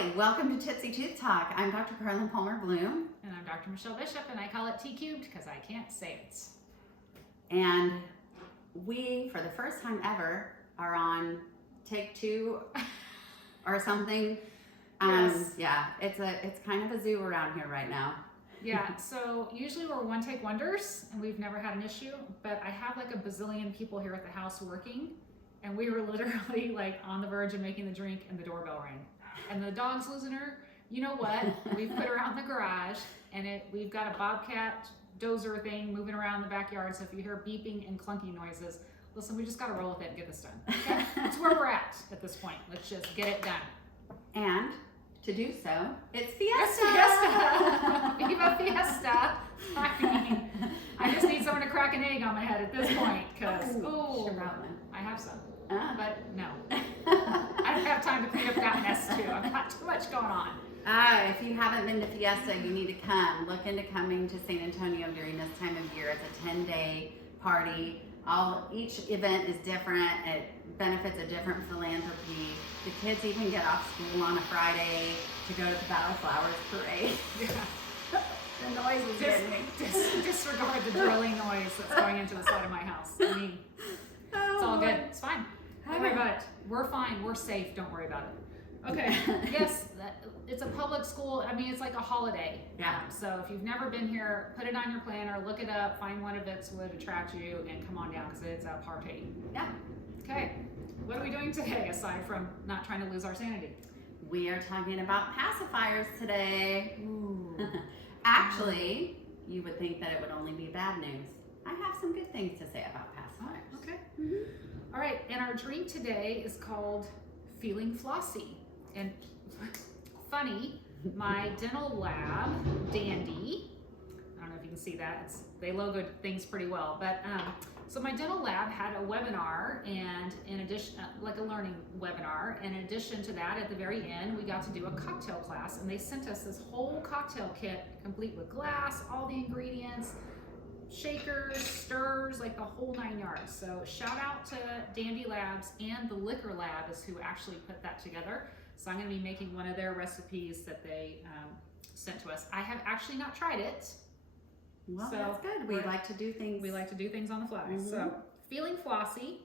Hi, welcome to Tipsy Tooth Talk. I'm Dr. Carolyn Palmer Blume. And I'm Dr. Michelle Bishop, and I call it T cubed because I can't say it. And we, for the first time ever, are on take 2 or something. Yes. Yeah, it's kind of a zoo around here right now. Yeah, so usually we're one take wonders, and we've never had an issue, but I have like a bazillion people here at the house working, and we were literally like on the verge of making the drink, and the doorbell rang. And the dog's losing her. You know what? We've put her out in the garage, and we've got a bobcat dozer thing moving around the backyard, so if you hear beeping and clunky noises, listen, we just got to roll with it and get this done. Okay? That's where we're at this point. Let's just get it done. And to do so, it's It's Fiesta! Fiesta! Viva Fiesta! I mean, I just need someone to crack an egg on my head at this point, because, Sure brought one. I have some, Ah. but no. I don't have time to clean up that mess too. I've got too much going on. If you haven't been to Fiesta, you need to come. Look into coming to San Antonio during this time of year. It's a 10-day party. Each event is different. It benefits a different philanthropy. The kids even get off school on a Friday to go to the Battle Flowers Parade. Yeah. The noise is getting me. Disregard the drilling noise that's going into the side of my house. I mean, it's all good. It's fine. Don't worry about it. We're fine. We're safe. Don't worry about it. Okay. Yes, it's a public school. I mean, it's like a holiday. Yeah. So if you've never been here, put it on your planner, look it up, find one events would attract you, and come on down because it's a party. Yeah. Okay. What are we doing today aside from not trying to lose our sanity? We are talking about pacifiers today. Ooh. Actually, you would think that it would only be bad news. I have some good things to say about pacifiers. Okay. Mm-hmm. All right. And our drink today is called Feeling Flossy. And funny, my dental lab, Dandy, I don't know if you can see that, they logoed things pretty well, but so my dental lab had a webinar, and in addition, like a learning webinar, and in addition to that, at the very end, we got to do a cocktail class, and they sent us this whole cocktail kit, complete with glass, all the ingredients, shakers, stirs, like the whole 9 yards. So shout out to Dandy Labs, and the Liquor Lab is who actually put that together. So I'm going to be making one of their recipes that they sent to us. I have actually not tried it. Well, So, that's good. We like to do things. We like to do things on the fly. Mhm. So Feeling Flossy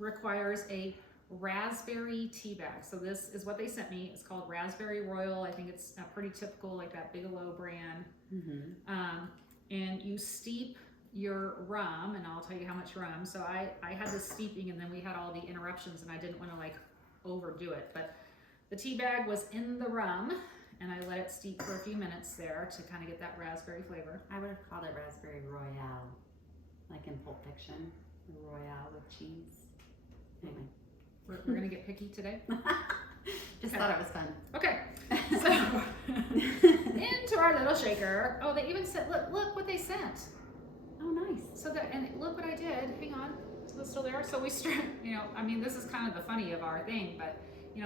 requires a raspberry tea bag. So this is what they sent me. It's called Raspberry Royal. I think it's pretty typical, like that Bigelow brand. Mm-hmm. And you steep your rum, and I'll tell you how much rum. So I had this steeping, and then we had all the interruptions, and I didn't want to like overdo it. But the tea bag was in the rum, and I let it steep for a few minutes there to kind of get that raspberry flavor. I would have called it Raspberry Royale, like in Pulp Fiction, Royale with cheese. Anyway. We're going to get picky today. Just Okay. thought it was fun. Okay, so into our little shaker. Oh, they even said, look what they sent. Oh, nice. So that, and look what I did. Hang on, is it still there? So we, I mean, this is kind of the funny of our thing, but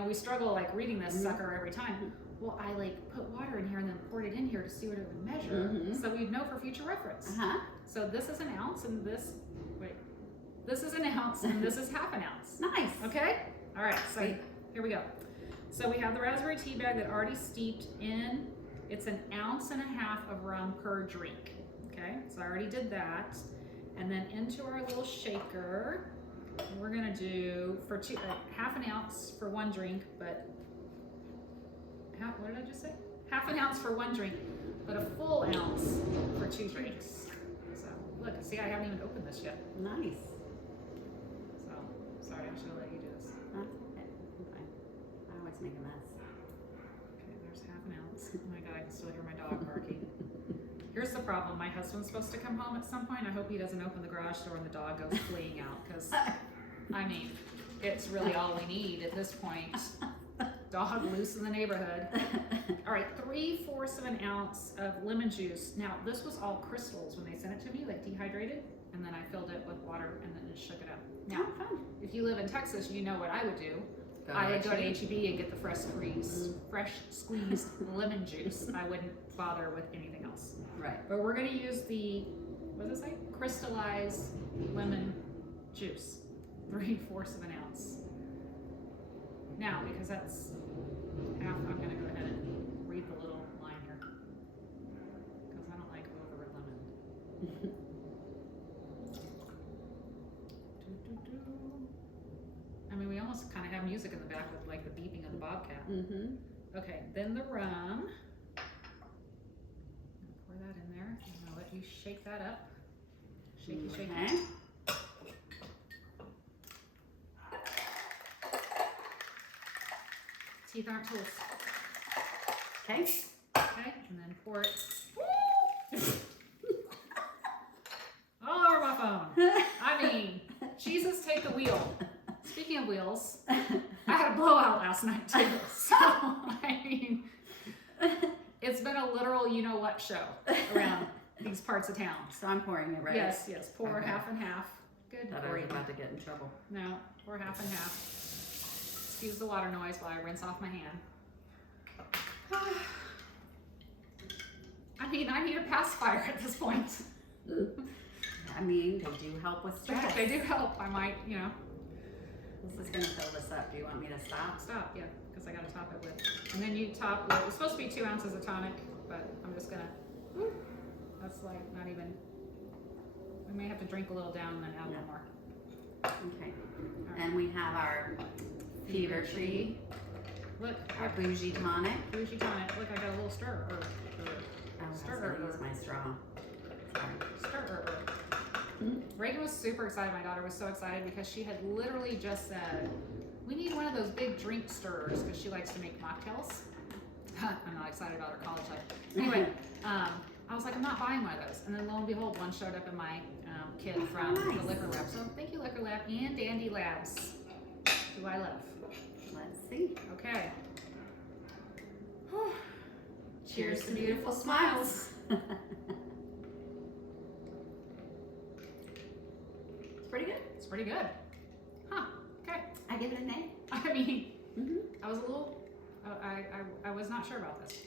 we struggle like reading this sucker every time. Well, I like put water in here and then poured it in here to see what it would measure, so we'd know for future reference. So this is an ounce, and this is an ounce, and this is half an ounce. Nice. Okay. All right. So Great. here we go. So we have the raspberry tea bag that already steeped in. It's 1.5 ounces of rum per drink. Okay. So I already did that, and then into our little shaker, we're gonna do for half an ounce for one drink, but what did I just say? Half an ounce for one drink, but a full ounce for 2 drinks. So look, see, I haven't even opened this yet. Nice. So sorry, I should have let you do this. That's okay. I'm fine. I always make a mess. Okay, there's half an ounce. Oh my God, I can still hear my dog barking. Here's the problem. My husband's supposed to come home at some point. I hope he doesn't open the garage door and the dog goes fleeing out, because I mean, it's really all we need at this point. Dog loose in the neighborhood. All right, 3/4 of an ounce of lemon juice. Now, this was all crystals when they sent it to me, like dehydrated, and then I filled it with water and then just shook it up. Now, fun. if you live in Texas, you know what I would do. I would go to HEB and get the fresh squeezed lemon juice. I wouldn't bother with anything else. Right. But we're going to use the, what does it say? Crystallized lemon juice, 3/4 of an ounce. Now, because that's half, I'm going to I mean, we almost kind of have music in the back with like the beeping of the bobcat. Mm-hmm. Okay, then the rum. Pour that in there. I'm gonna let you shake that up. Shaky, shaky. Okay. Teeth aren't tools. Okay. Okay, and then pour it all over my phone. I mean, Jesus, take the wheel. Speaking of wheels, I had a blowout last night too. So, I mean, it's been a literal you-know-what show around these parts of town. So I'm pouring it right. Yes, yes, pour Okay. half and half. Good Thought I was grief. about to get in trouble. No, pour half and half. Excuse the water noise while I rinse off my hand. I mean, I need a pacifier at this point. I mean, they do help with stress. They do help. I might, you know. This is gonna fill this up. Do you want me to stop? Stop, yeah, because I gotta top it with. And then you top, well, it's supposed to be 2 ounces of tonic, but I'm just gonna, that's like not even, we may have to drink a little down and then add a little more. Okay. All right. And we have our fever tree, Look, our bougie tonic. bougie tonic. Look, I got a little stir. Oh, I was Stir. gonna use my straw. Sorry. Stir. Reagan was super excited. My daughter was so excited because she had literally just said, we need one of those big drink stirrers because she likes to make mocktails. I'm not excited about her college life. Anyway, I was like, I'm not buying one of those. And then lo and behold, one showed up in my kit from the Liquor Lab. So thank you, Liquor Lab and Dandy Labs, who I love. Let's see. Okay. Cheers to beautiful smiles. It's pretty good. It's pretty good. Huh. Okay. I give it a name. I mean, Mm-hmm. I was a little, I was not sure about this.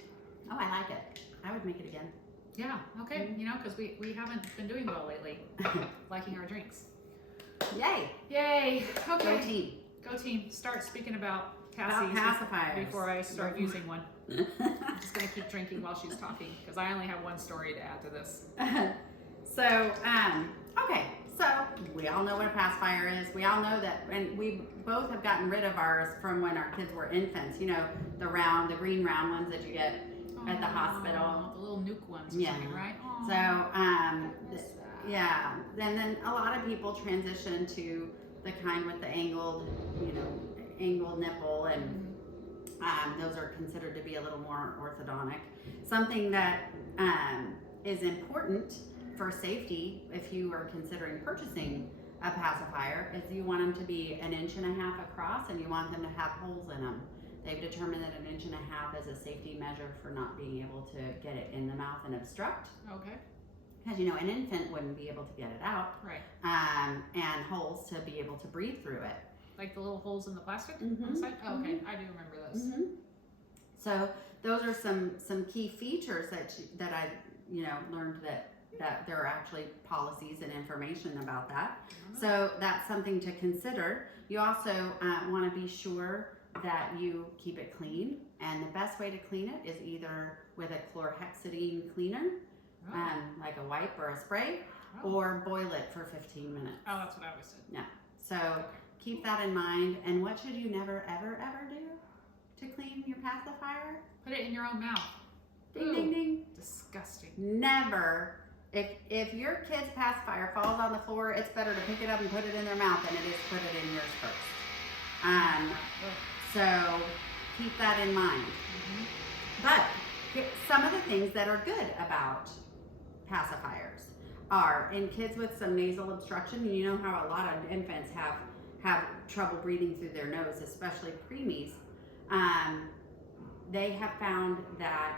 Oh, I like it. I would make it again. Yeah, okay, you know, because we haven't been doing well lately, liking our drinks. Yay! Yay! Okay. Go team. Go team. Start speaking about About pacifiers. before I start using one. I'm just going to keep drinking while she's talking, because I only have one story to add to this. So, okay. So, we all know what a pacifier is. We all know that, and we both have gotten rid of ours from when our kids were infants. You know, the green round ones that you get at the hospital. The little nuke ones or Yeah. something, right? Aw, So, I miss that. yeah. And then a lot of people transition to the kind with the angled nipple, and those are considered to be a little more orthodontic. Something that is important for safety, if you are considering purchasing a pacifier, is you want them to be 1.5 inches across, and you want them to have holes in them. They've determined that 1.5 inches is a safety measure for not being able to get it in the mouth and obstruct. Okay, Because you know, an infant wouldn't be able to get it out, right. and holes to be able to breathe through it. Like the little holes in the plastic on Mhm. the side? Oh, okay, I do remember those. Mm-hmm. So those are some key features that I learned that there are actually policies and information about that. So that's something to consider. You also want to be sure that you keep it clean, and the best way to clean it is either with a chlorhexidine cleaner, Oh. like a wipe or a spray, Oh. or boil it for 15 minutes. Oh, that's what I always did. So keep that in mind. And what should you never, ever, ever do to clean your pacifier? Put it in your own mouth. Ding, Ooh. ding, ding. Disgusting. Never. If your kid's pacifier falls on the floor, it's better to pick it up and put it in their mouth than it is to put it in yours first. Ugh. So keep that in mind. Mhm. But some of the things that are good about pacifiers are in kids with some nasal obstruction. You know how a lot of infants have trouble breathing through their nose, especially preemies. They have found that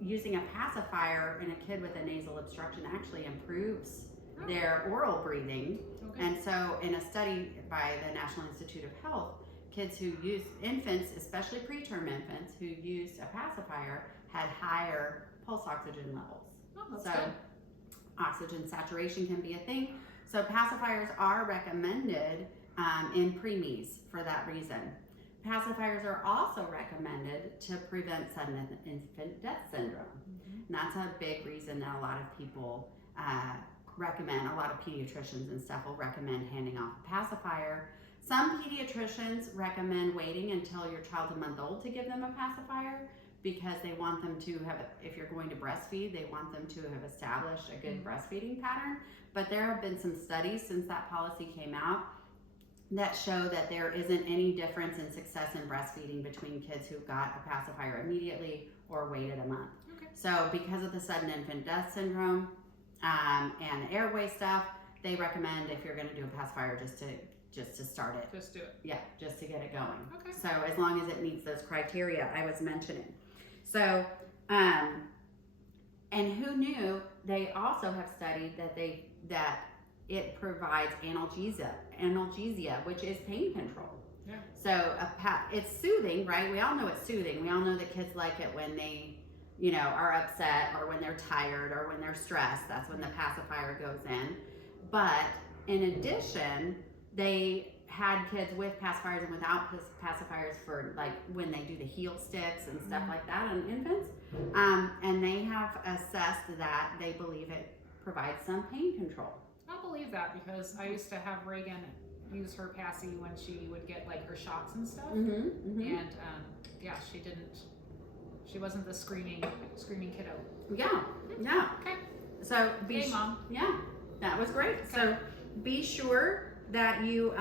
using a pacifier in a kid with a nasal obstruction actually improves Oh. their oral breathing. Okay. And so in a study by the National Institute of Health, infants, especially preterm infants who used a pacifier, had higher pulse oxygen levels. Oh, that's So good. oxygen saturation can be a thing. So pacifiers are recommended in preemies for that reason. Pacifiers are also recommended to prevent sudden infant death syndrome. Mhm. And that's a big reason that a lot of people recommend, a lot of pediatricians and stuff will recommend handing off a pacifier. Some pediatricians recommend waiting until your child's a month old to give them a pacifier, because they want them to have, if you're going to breastfeed, they want them to have established a good breastfeeding pattern. But there have been some studies since that policy came out that show that there isn't any difference in success in breastfeeding between kids who got a pacifier immediately or waited a month. Okay. So because of the sudden infant death syndrome and airway stuff, they recommend, if you're going to do a pacifier, just to start it. Just do it. Yeah, just to get it going. Okay. So as long as it meets those criteria I was mentioning. So, and who knew? They also have studied that it provides analgesia, which is pain control. Yeah. So it's soothing, right? We all know it's soothing. We all know that kids like it when they, are upset, or when they're tired, or when they're stressed. That's when the pacifier goes in. But in addition, they had kids with pacifiers and without pacifiers for, like, when they do the heel sticks and stuff like that on infants. And they have assessed that they believe it provides some pain control. I believe that, because I used to have Reagan use her passy when she would get like her shots and stuff. And yeah, she wasn't the screaming kiddo. Yeah. Okay. So Hey, Mom. Yeah, that was great. Okay. So be sure that you,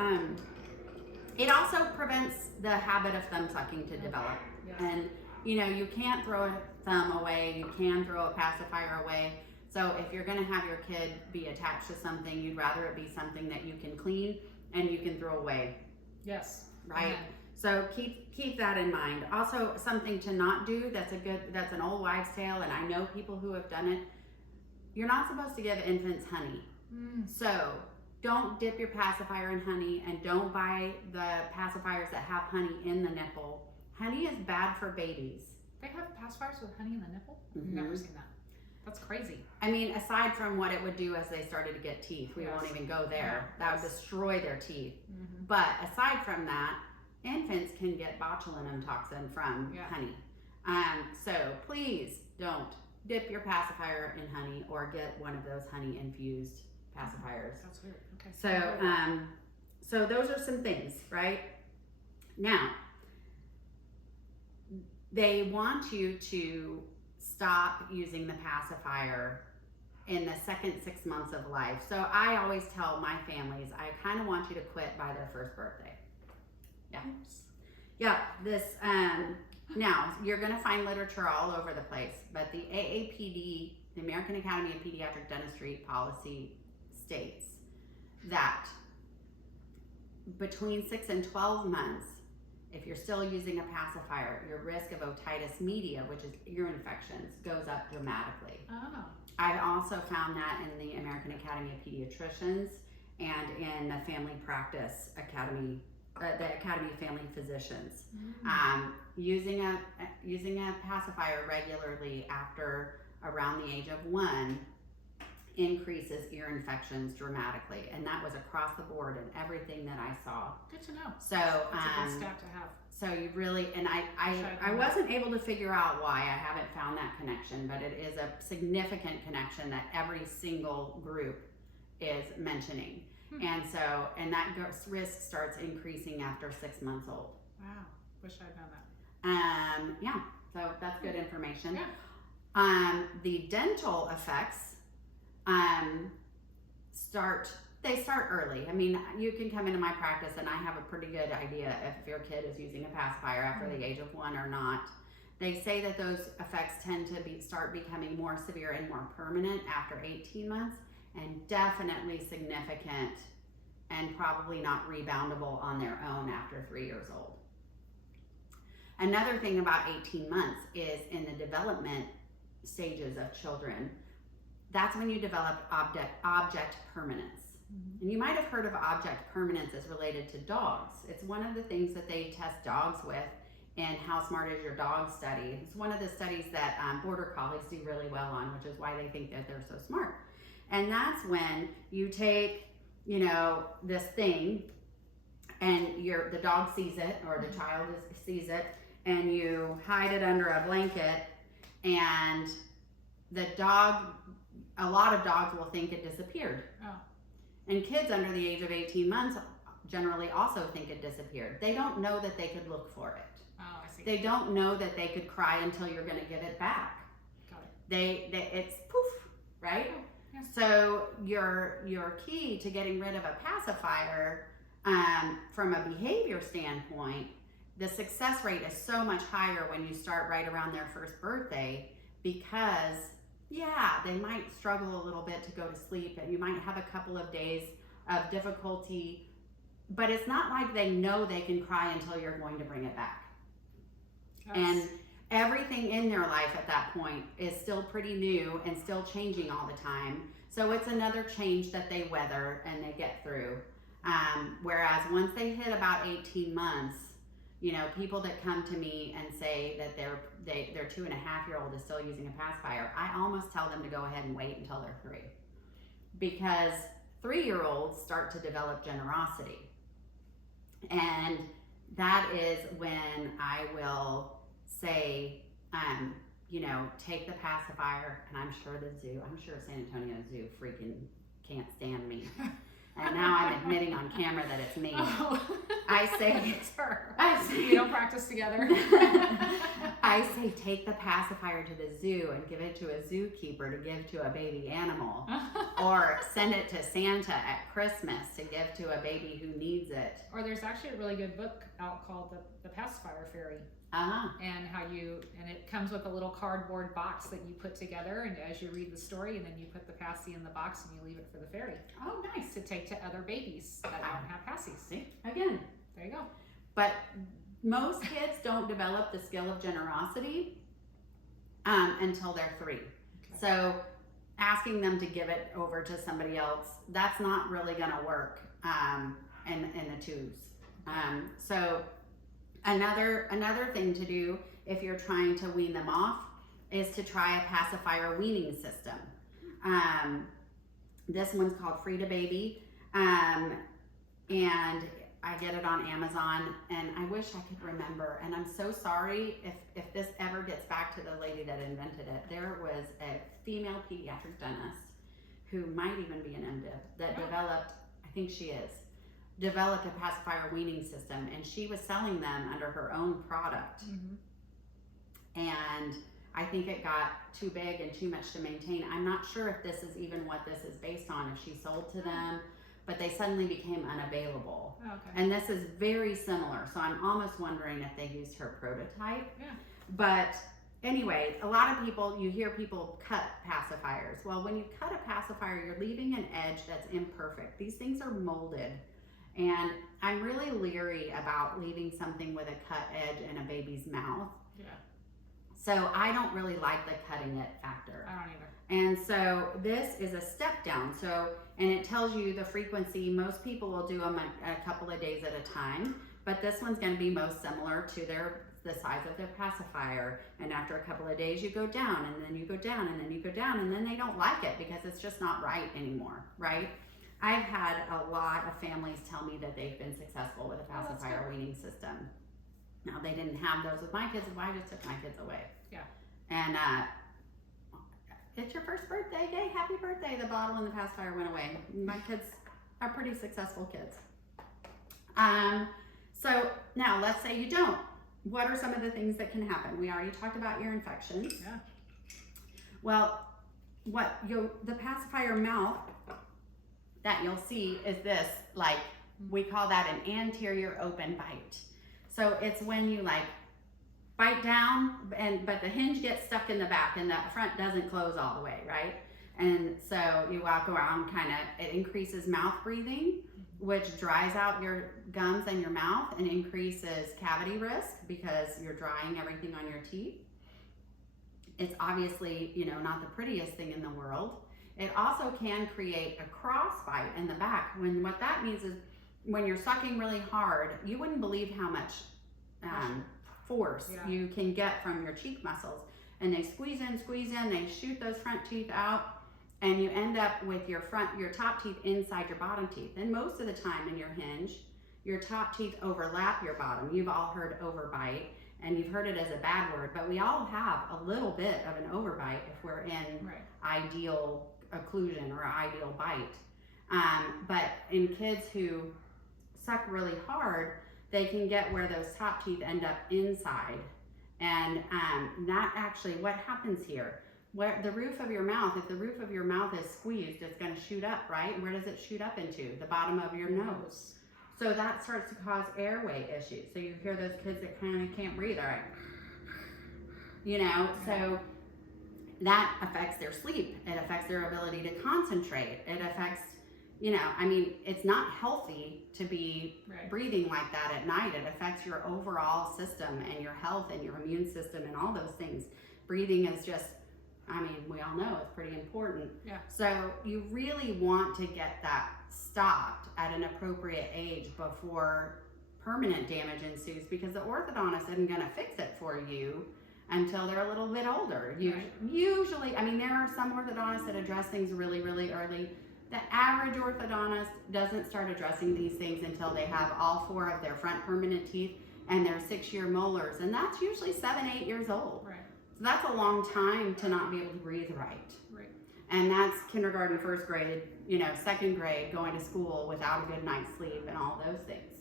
it also prevents the habit of thumb sucking to develop. Yeah. And you can't throw a thumb away, you can throw a pacifier away. So if you're gonna have your kid be attached to something, you'd rather it be something that you can clean and you can throw away. Yes. Right? Amen. So keep that in mind. Also, something to not do, that's an old wives' tale, and I know people who have done it. You're not supposed to give infants honey. So don't dip your pacifier in honey, and don't buy the pacifiers that have honey in the nipple. Honey is bad for babies. They have pacifiers with honey in the nipple? I've never seen that. That's crazy. I mean, aside from what it would do as they started to get teeth, we won't even go there. Yeah. That would destroy their teeth. But aside from that, infants can get botulinum toxin from honey. So please don't dip your pacifier in honey, or get one of those honey infused pacifiers. That's weird. Okay. So those are some things, right? Now, they want you to stop using the pacifier in the second 6 months of life. So I always tell my families, I kind of want you to quit by their first birthday. Yeah. Yeah, now you're going to find literature all over the place, but the AAPD, the American Academy of Pediatric Dentistry policy, states that between 6 and 12 months, if you're still using a pacifier, your risk of otitis media, which is ear infections, goes up dramatically. Oh. I've also found that in the American Academy of Pediatricians and in the Family Practice Academy, the Academy of Family Physicians. Using a pacifier regularly after around the age of 1 increases ear infections dramatically, and that was across the board in everything that I saw. Good to know. So that's a good stat to have. So you really, and I wasn't able to figure out why. I haven't found that connection, but it is a significant connection that every single group is mentioning. And that risk starts increasing after 6 months old. Wow, wish I'd known that. Yeah, so that's good information. Yeah. The dental effects start early. I mean, you can come into my practice and I have a pretty good idea if your kid is using a pacifier after the age of 1 or not. They say that those effects tend to start becoming more severe and more permanent after 18 months, and definitely significant and probably not reboundable on their own after 3 years old. Another thing about 18 months is in the development stages of children, that's when you develop object permanence. And you might have heard of object permanence as related to dogs. It's one of the things that they test dogs with in How Smart Is Your Dog study. It's one of the studies that border collies do really well on, which is why they think that they're so smart. And that's when you take, this thing, and the dog sees it, or the child sees it, and you hide it under a blanket, and the dog a lot of dogs will think it disappeared. Oh. And kids under the age of 18 months generally also think it disappeared. They don't know that they could look for it. Oh, I see. They don't know that they could cry until you're going to give it back. Got it. It's poof, right? Oh, yeah. So your key to getting rid of a pacifier, from a behavior standpoint, the success rate is so much higher when you start right around their first birthday, because they might struggle a little bit to go to sleep, and you might have a couple of days of difficulty, but it's not like they know they can cry until you're going to bring it back. And everything in their life at that point is still pretty new and still changing all the time. So it's another change that they weather and they get through. Whereas once they hit about 18 months, people that come to me and say that their 2.5-year-old is still using a pacifier, I almost tell them to go ahead and wait until they're 3, because 3-year-olds start to develop generosity, and that is when I will say, take the pacifier. And I'm sure San Antonio Zoo freaking can't stand me. And now I'm admitting on camera that it's me. Oh. I say, It's her. You don't practice together. I say, take the pacifier to the zoo and give it to a zookeeper to give to a baby animal, or send it to Santa at Christmas to give to a baby who needs it. Or there's actually a really good book out called the Pacifier Fairy. And it comes with a little cardboard box that you put together, and as you read the story, and then you put the passy in the box and you leave it for the fairy. Oh, nice. To take to other babies that don't have passies. See, again. There you go. But most kids don't develop the skill of generosity until they're 3. Okay. So asking them to give it over to somebody else, that's not really going to work in the 2s. So another thing to do if you're trying to wean them off is to try a pacifier weaning system. This one's called Free to Baby, and I get it on Amazon, and I wish I could remember, and I'm so sorry if this ever gets back to the lady that invented it. There was a female pediatric dentist who might even be an MDiv that developed a pacifier weaning system, and she was selling them under her own product. And I think it got too big and too much to maintain. I'm not sure if this is even what this is based on, if she sold to them, but they suddenly became unavailable. Okay. And this is very similar, so I'm almost wondering if they used her prototype. Yeah. But anyway, a lot of people, you hear people cut pacifiers. Well, when you cut a pacifier, you're leaving an edge that's imperfect. These things are molded. And I'm really leery about leaving something with a cut edge in a baby's mouth. Yeah. So I don't really like the cutting it factor. I don't either. And so this is a step down. And it tells you the frequency. Most people will do them a couple of days at a time, but this one's going to be most similar to the size of their pacifier. And after a couple of days, you go down, and then you go down, and then you go down, and then they don't like it because it's just not right anymore, right? I've had a lot of families tell me that they've been successful with a pacifier weaning system. Now, they didn't have those with my kids, so I just took my kids away. Yeah. And it's your first birthday, yay, happy birthday. The bottle and the pacifier went away. My kids are pretty successful kids. So now let's say you don't. What are some of the things that can happen? We already talked about ear infections. Yeah. Well, the pacifier mouth that you'll see is this, like, we call that an anterior open bite. So it's when you bite down, but the hinge gets stuck in the back and the front doesn't close all the way, right? And so you walk around it increases mouth breathing, which dries out your gums and your mouth and increases cavity risk because you're drying everything on your teeth. It's obviously, not the prettiest thing in the world. It also can create a cross bite in the back. What that means is when you're sucking really hard, you wouldn't believe how much force you can get from your cheek muscles. And they squeeze in, they shoot those front teeth out, and you end up with your top teeth inside your bottom teeth. And most of the time in your hinge, your top teeth overlap your bottom. You've all heard overbite, and you've heard it as a bad word, but we all have a little bit of an overbite if we're in ideal occlusion or ideal bite. But in kids who suck really hard, they can get where those top teeth end up inside. And that actually, what happens here? Where the roof of your mouth, if the roof of your mouth is squeezed, it's going to shoot up, right? Where does it shoot up into? The bottom of your nose. So that starts to cause airway issues. So you hear those kids that kind of can't breathe, all right? You know, so that affects their sleep. It affects their ability to concentrate. It affects, you know, I mean, it's not healthy to be breathing like that at night. It affects your overall system and your health and your immune system and all those things. Breathing is just, I mean, we all know it's pretty important. Yeah. So you really want to get that stopped at an appropriate age before permanent damage ensues, because the orthodontist isn't going to fix it for you until they're a little bit older. Usually, I mean, there are some orthodontists that address things really, really early. The average orthodontist doesn't start addressing these things until they have all 4 of their front permanent teeth and their 6-year molars, and that's usually 7, 8 years old. Right. So that's a long time to not be able to breathe right. Right. And that's kindergarten, 1st grade, you know, 2nd grade, going to school without a good night's sleep and all those things.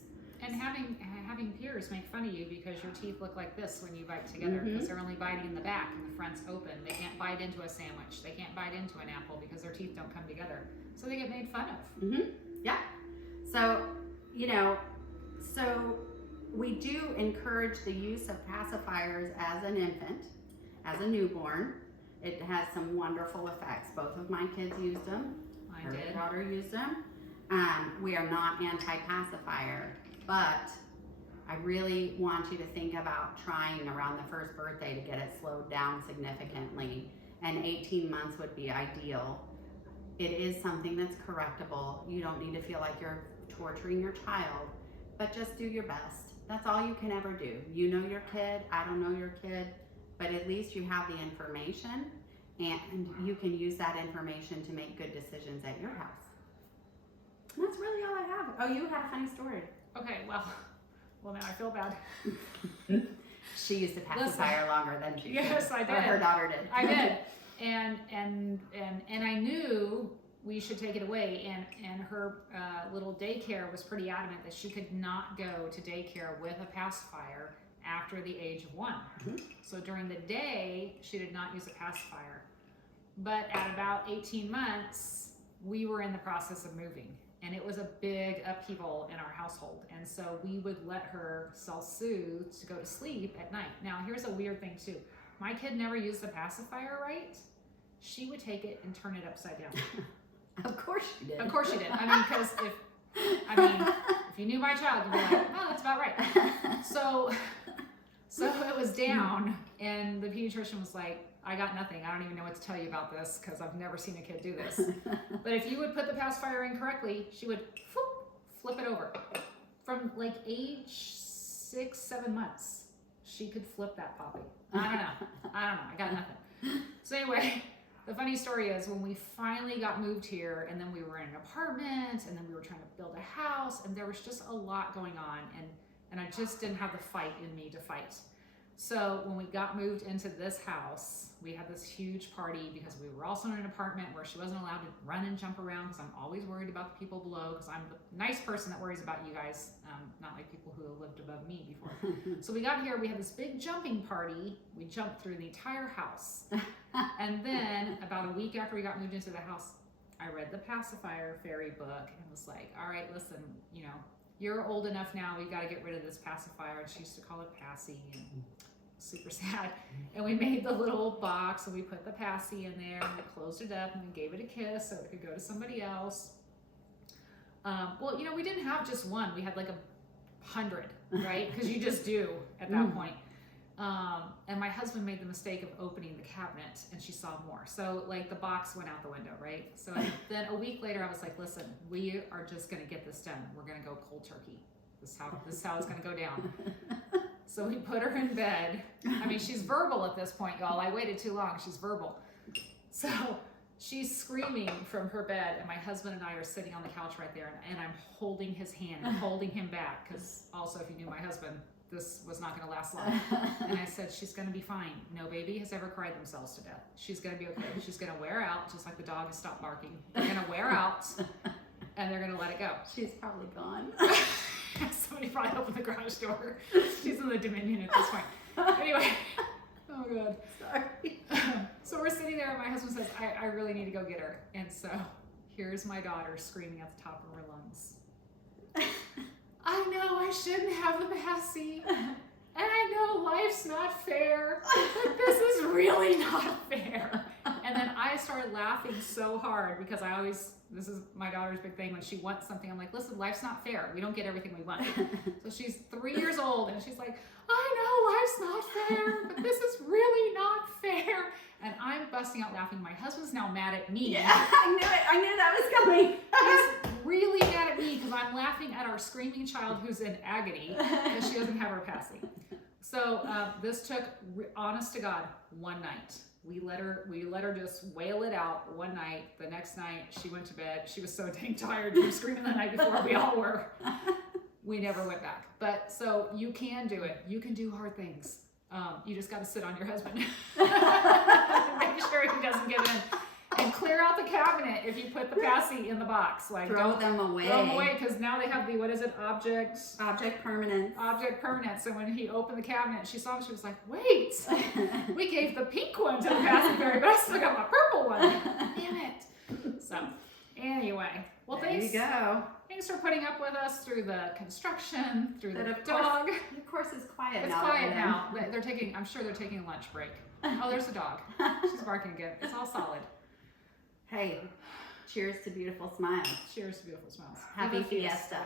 And having peers make fun of you because your teeth look like this when you bite together, because they're only biting in the back and the front's open. They can't bite into a sandwich. They can't bite into an apple because their teeth don't come together. So they get made fun of. Yeah. So, you know, so we do encourage the use of pacifiers as an infant, as a newborn. It has some wonderful effects. Both of my kids used them. Her daughter used them. We are not anti-pacifier, but I really want you to think about trying around the 1st birthday to get it slowed down significantly, and 18 months would be ideal. It is something that's correctable. You don't need to feel like you're torturing your child, but just do your best. That's all you can ever do. You know your kid, I don't know your kid, but at least you have the information, and you can use that information to make good decisions at your house. And that's really all I have. Oh, you had a funny story. Okay, well, now I feel bad. She used a pacifier longer than she did. Yes, I did. Or her daughter did. I did. And I knew we should take it away, and her little daycare was pretty adamant that she could not go to daycare with a pacifier after the age of 1. So during the day, she did not use a pacifier. But at about 18 months, we were in the process of moving, and it was a big upheaval in our household. And so we would let her self-soothe to go to sleep at night. Now, here's a weird thing too. My kid never used the pacifier right. She would take it and turn it upside down. Of course she did. Of course she did. I mean, because if you knew my child, you'd be like, oh, that's about right. So it was down, and the pediatrician was like, I got nothing. I don't even know what to tell you about this because I've never seen a kid do this. But if you would put the pacifier in correctly, she would flip it over. From like age 6, 7 months, she could flip that puppy. I don't know. I got nothing. So anyway, the funny story is when we finally got moved here, and then we were in an apartment, and then we were trying to build a house, and there was just a lot going on, and I just didn't have the fight in me to fight. So when we got moved into this house, we had this huge party because we were also in an apartment where she wasn't allowed to run and jump around, because I'm always worried about the people below, because I'm the nice person that worries about you guys, not like people who have lived above me before. So we got here, we had this big jumping party. We jumped through the entire house. And then about a week after we got moved into the house, I read the pacifier fairy book and was like, all right, listen, you know, you're old enough now, we got to get rid of this pacifier. And she used to call it Passy, and super sad. And we made the little box, and we put the Passy in there, and we closed it up, and we gave it a kiss so it could go to somebody else. Well, you know, we didn't have just one. We had like 100, right? Because you just do at that point. And my husband made the mistake of opening the cabinet, and she saw more. So like the box went out the window, right? So then a week later, I was like, listen, we are just going to get this done. We're going to go cold turkey. This is how it's going to go down. So we put her in bed. I mean, she's verbal at this point, y'all. I waited too long. She's verbal. So she's screaming from her bed, and my husband and I are sitting on the couch right there, and I'm holding his hand and holding him back, because also, if you knew my husband, this was not going to last long. And I said, she's going to be fine. No baby has ever cried themselves to death. She's going to be okay. She's going to wear out, just like the dog has stopped barking. They're going to wear out, and they're going to let it go. She's probably gone. Somebody probably opened the garage door. She's in the Dominion at this point. Anyway. Oh, God. Sorry. So we're sitting there, and my husband says, I really need to go get her. And so here's my daughter screaming at the top of her lungs. I know I shouldn't have the passy. And I know life's not fair. But this is really not fair. And then I started laughing so hard because this is my daughter's big thing. When she wants something, I'm like, listen, life's not fair. We don't get everything we want. So she's 3 years old, and she's like, I know life's not fair, but this is really not fair. And I'm busting out laughing. My husband's now mad at me. Yeah, I knew it. I knew that was coming. He's really mad at me because I'm laughing at our screaming child who's in agony because she doesn't have her passy. So this took, honest to God, one night. We let her just wail it out one night. The next night she went to bed. She was so dang tired from screaming the night before. We all were. We never went back. But so you can do it. You can do hard things. You just got to sit on your husband. Make sure he doesn't get in. And clear out the cabinet if you put the passy in the box. Like throw them away. Throw them away because now they have the, what is it, object permanence. Object permanence. So when he opened the cabinet, she saw him, she was like, wait, we gave the pink one to the pacifier, but I still got my purple one. Damn it. So anyway, well, there you go. Thanks for putting up with us through the construction, through the Of dog. Of course, it's quiet It's now. quiet now. They're taking, I'm sure they're taking a lunch break. Oh, there's a dog. She's barking again. It's all solid. Hey, cheers to beautiful smiles. Cheers to beautiful smiles. Happy Fiesta.